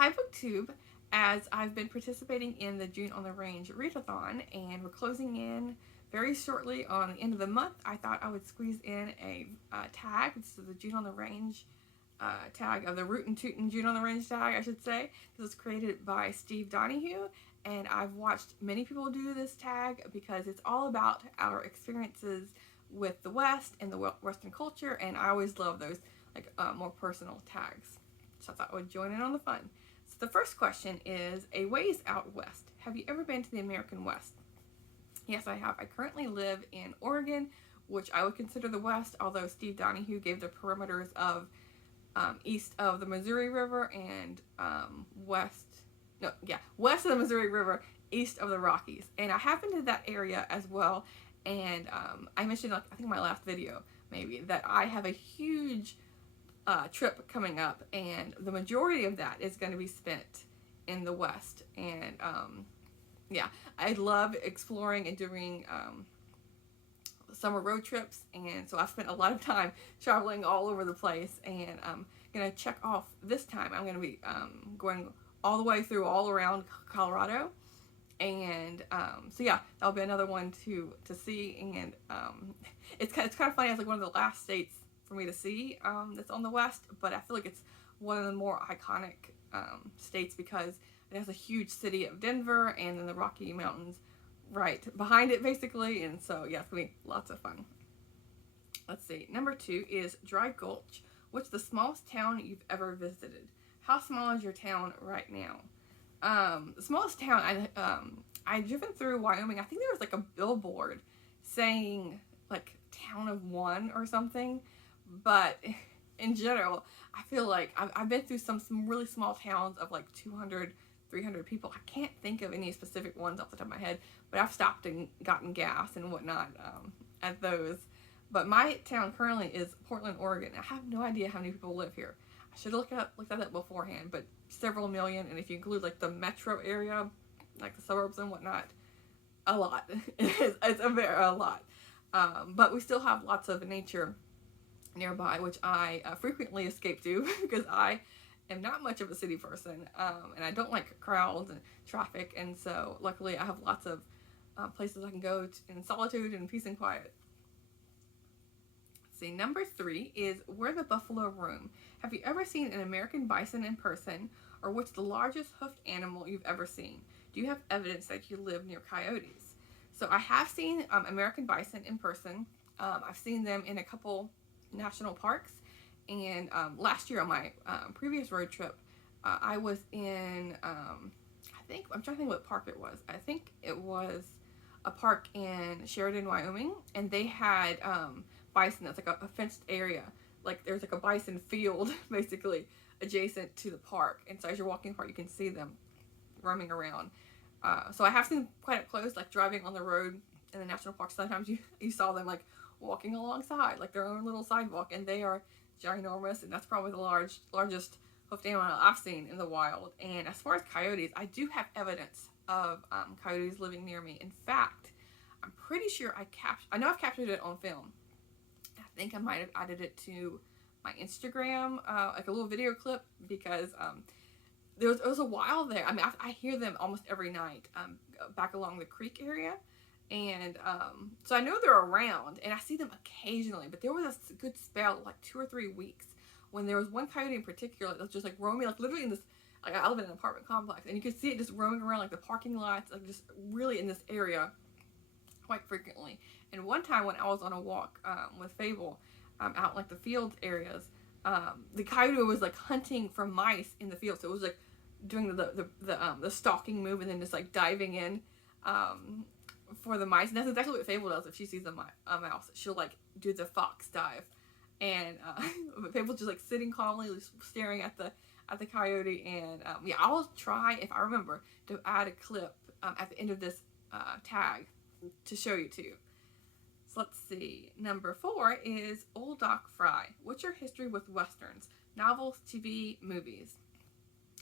Hi BookTube, as I've been participating in the June on the Range readathon and we're closing in very shortly on the end of the month, I thought I would squeeze in a tag. This is the June on the Range tag of the Rootin Tootin June on the Range tag, I should say. This was created by Steve Donahue, and I've watched many people do this tag because it's all about our experiences with the West and the Western culture, and I always love those more personal tags. So I thought I would join in on the fun. So the first question is, a ways out west. Have you ever been to the American West? Yes, I have. I currently live in Oregon, which I would consider the West, although Steve Donahue gave the perimeters of east of the Missouri River and west of the Missouri River, east of the Rockies. And I have been to that area as well. And I mentioned, I think in my last video, maybe, that I have a huge trip coming up, and the majority of that is going to be spent in the West. And yeah, I love exploring and doing summer road trips, and so I've spent a lot of time traveling all over the place. And I'm gonna check off this time. I'm gonna be going all the way through all around Colorado, and so yeah, that'll be another one to see. And it's kind of funny. It's like one of the last states for me to see that's on the West, but I feel like it's one of the more iconic states because it has a huge city of Denver and then the Rocky Mountains right behind it, basically. And so yeah, it's gonna be lots of fun. Let's see. Number 2 is Dry Gulch. What's the smallest town you've ever visited? How small is your town right now? The smallest town I've driven through Wyoming. I think there was like a billboard saying like town of one or something, but in general, I feel like I've been through some really small towns of like 200, 300 people. I can't think of any specific ones off the top of my head, but I've stopped and gotten gas and whatnot at those. But my town currently is Portland, Oregon. I have no idea how many people live here. I should look that up beforehand, but several million, and if you include like the metro area, like the suburbs and whatnot, a lot. It's a lot. But we still have lots of nature nearby, which I frequently escape to because I am not much of a city person, and I don't like crowds and traffic, and so luckily I have lots of places I can go in solitude and peace and quiet. See, number 3 is, where the buffalo roam. Have you ever seen an American bison in person, or what's the largest hoofed animal you've ever seen? Do you have evidence that you live near coyotes? So I have seen American bison in person. I've seen them in a couple national parks, and last year on my previous road trip, I was in, I'm trying to think what park it was. I think it was a park in Sheridan, Wyoming, and they had bison. That's like a fenced area. Like there's like a bison field basically adjacent to the park, and so as you're walking apart, you can see them roaming around. So I have seen quite up close, like driving on the road in the national park. Sometimes you saw them like walking alongside, like their own little sidewalk, and they are ginormous, and that's probably the largest hoofed animal I've seen in the wild. And as far as coyotes, I do have evidence of coyotes living near me. In fact, I'm pretty sure I know I've captured it on film. I think I might have added it to my Instagram, like a little video clip, because there was a while there. I mean, I hear them almost every night back along the creek area. And so I know they're around, and I see them occasionally, but there was a good spell, like 2 or 3 weeks, when there was one coyote in particular that was just like roaming, like literally in this, like I live in an apartment complex, and you could see it just roaming around like the parking lots, like just really in this area quite frequently. And one time when I was on a walk with Fable out in like the fields areas, the coyote was like hunting for mice in the field, so it was like doing the stalking move and then just like diving in for the mice. And that's exactly what Fable does. If she sees a mouse, she'll like do the fox dive, and Fable's just like sitting calmly, just staring at the coyote. And yeah, I'll try, if I remember, to add a clip at the end of this tag to show you too. So let's see. Number 4 is Ol Doc Frye. What's your history with Westerns? Novels, TV, movies.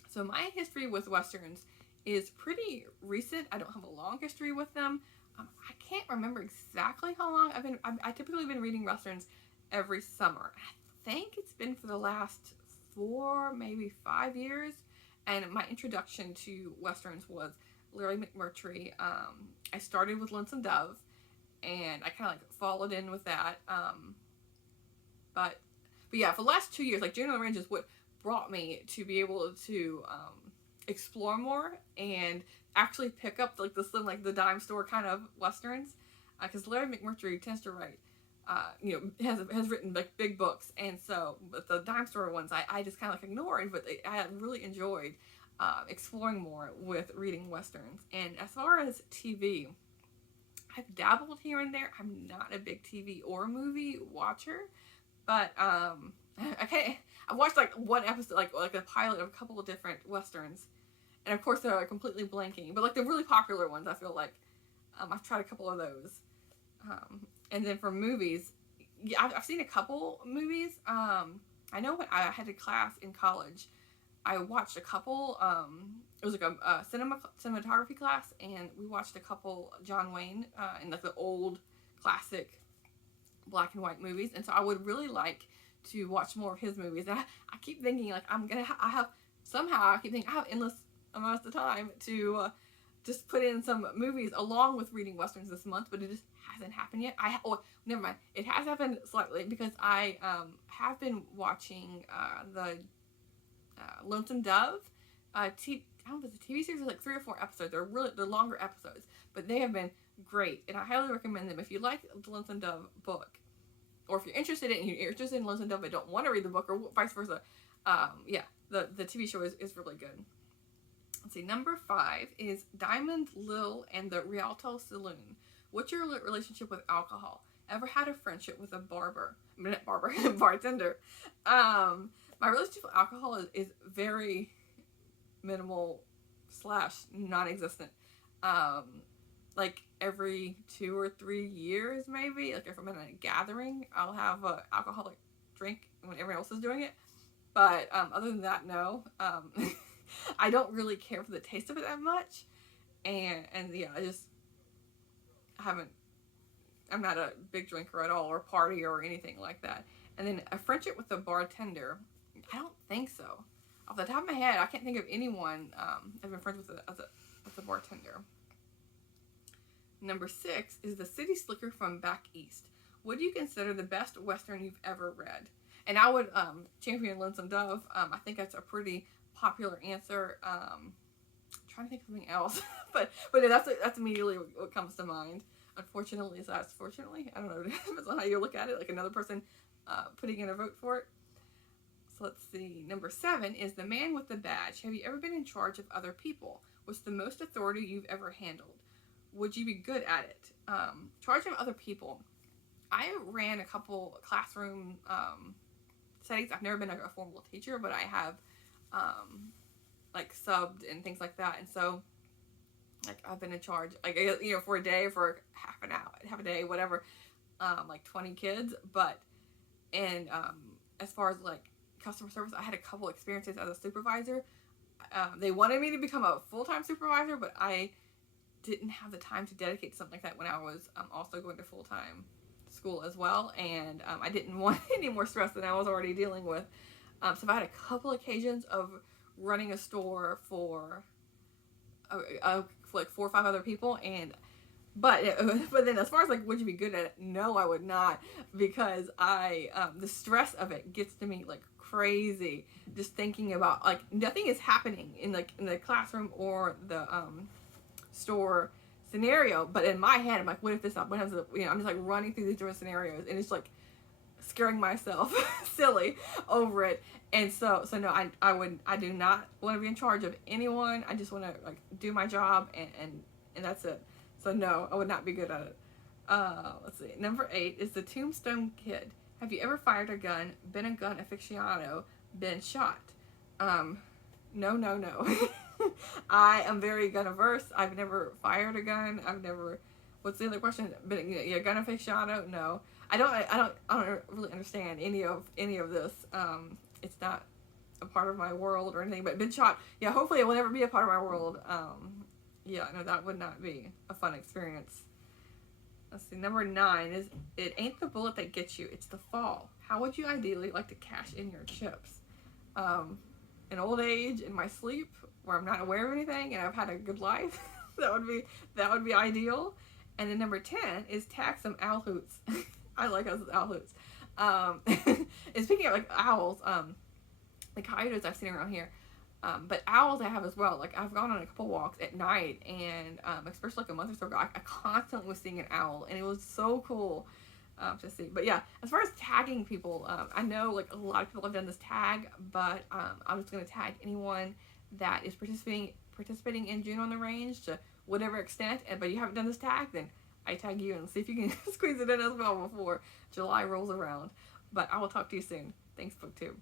So my history with Westerns is pretty recent. I don't have a long history with them. I can't remember exactly how long I typically been reading Westerns every summer. I think it's been for the last 4, maybe 5 years. And my introduction to Westerns was Larry McMurtry. I started with Lonesome Dove, and I kind of like followed in with that. But yeah, for the last 2 years, like June on the Range is what brought me to be able to explore more and actually pick up like the dime store kind of Westerns, because Larry McMurtry tends to write, has written like big books, and so but the dime store ones I just kind of like ignored, but I really enjoyed exploring more with reading Westerns. And as far as TV, I've dabbled here and there. I'm not a big TV or movie watcher, but I watched like one episode, like a pilot of a couple of different Westerns, and of course they're completely blanking, but like the really popular ones, I feel like I've tried a couple of those. And then for movies, yeah, I've seen a couple movies. I know when I had a class in college, I watched a couple. It was like a cinematography class, and we watched a couple John Wayne and like the old classic black and white movies. And so I would really like to watch more of his movies. And I keep thinking like I keep thinking I have endless amounts of time to just put in some movies along with reading Westerns this month, but it just hasn't happened yet. Never mind. It has happened slightly because I have been watching the Lonesome Dove. I don't know if it's a TV series. It's like 3 or 4 episodes. They're longer episodes, but they have been great, and I highly recommend them if you like the Lonesome Dove book, or if you're interested in Lonesome Dove but don't want to read the book, or vice versa. The TV show is really good. Let's see, number 5 is Diamond Lil and the Rialto Saloon. What's your relationship with alcohol? Ever had a friendship with a bartender? My relationship with alcohol is very minimal / non-existent. Like every 2 or 3 years, maybe. Like if I'm in a gathering, I'll have an alcoholic drink when everyone else is doing it. But other than that, no. I don't really care for the taste of it that much, and yeah, I'm not a big drinker at all, or party or anything like that. And then a friendship with a bartender, I don't think so. Off the top of my head, I can't think of anyone I've been friends with as a bartender. Number 6 is The City Slicker from Back East. What do you consider the best Western you've ever read? And I would champion Lonesome Dove. I think that's a pretty popular answer. Trying to think of something else, but that's immediately what comes to mind. Unfortunately, fortunately, I don't know. It depends on how you look at it. Like another person putting in a vote for it. So let's see. Number 7 is The Man with the Badge. Have you ever been in charge of other people? What's the most authority you've ever handled? Would you be good at it? Charge of other people. I ran a couple classroom settings. I've never been a formal teacher, but I have like subbed and things like that, and so like I've been in charge, like for a day, for half a day, whatever, like 20 kids. But and as far as like customer service, I had a couple experiences as a supervisor. They wanted me to become a full-time supervisor, but I didn't have the time to dedicate to something like that when I was also going to full-time school as well, and I didn't want any more stress than I was already dealing with. So I've had a couple occasions of running a store for like 4 or 5 other people, but then as far as like would you be good at it, no, I would not, because the stress of it gets to me like crazy, just thinking about like nothing is happening in the classroom or the store scenario, but in my head I'm like, what if this happens? I'm just like running through these different scenarios, and it's like scaring myself silly over it. And so no, I do not want to be in charge of anyone. I just want to like do my job, and that's it. So no, I would not be good at it. Let's see. Number 8 is The Tombstone Kid. Have you ever fired a gun, been a gun aficionado, been shot? No. I am very gun averse. I've never fired a gun. What's the other question? Been a gun aficionado? No. I don't really understand any of this. It's not a part of my world or anything, but been shot. Yeah, hopefully it will never be a part of my world. No, that would not be a fun experience. Let's see, number 9 is, it ain't the bullet that gets you, it's the fall. How would you ideally like to cash in your chips? in old age, in my sleep, where I'm not aware of anything and I've had a good life, that would be ideal. And then number 10 is tag some owl hoots. I like us owl hoots. And speaking of like owls, the coyotes I've seen around here, but owls I have as well. Like I've gone on a couple walks at night, and especially like a month or so ago, I constantly was seeing an owl, and it was so cool to see. But yeah, as far as tagging people, I know like a lot of people have done this tag, but I'm just gonna tag anyone that is participating in June on the Range to whatever extent. And but you haven't done this tag, then I tag you and see if you can squeeze it in as well before July rolls around. But I will talk to you soon. Thanks, BookTube.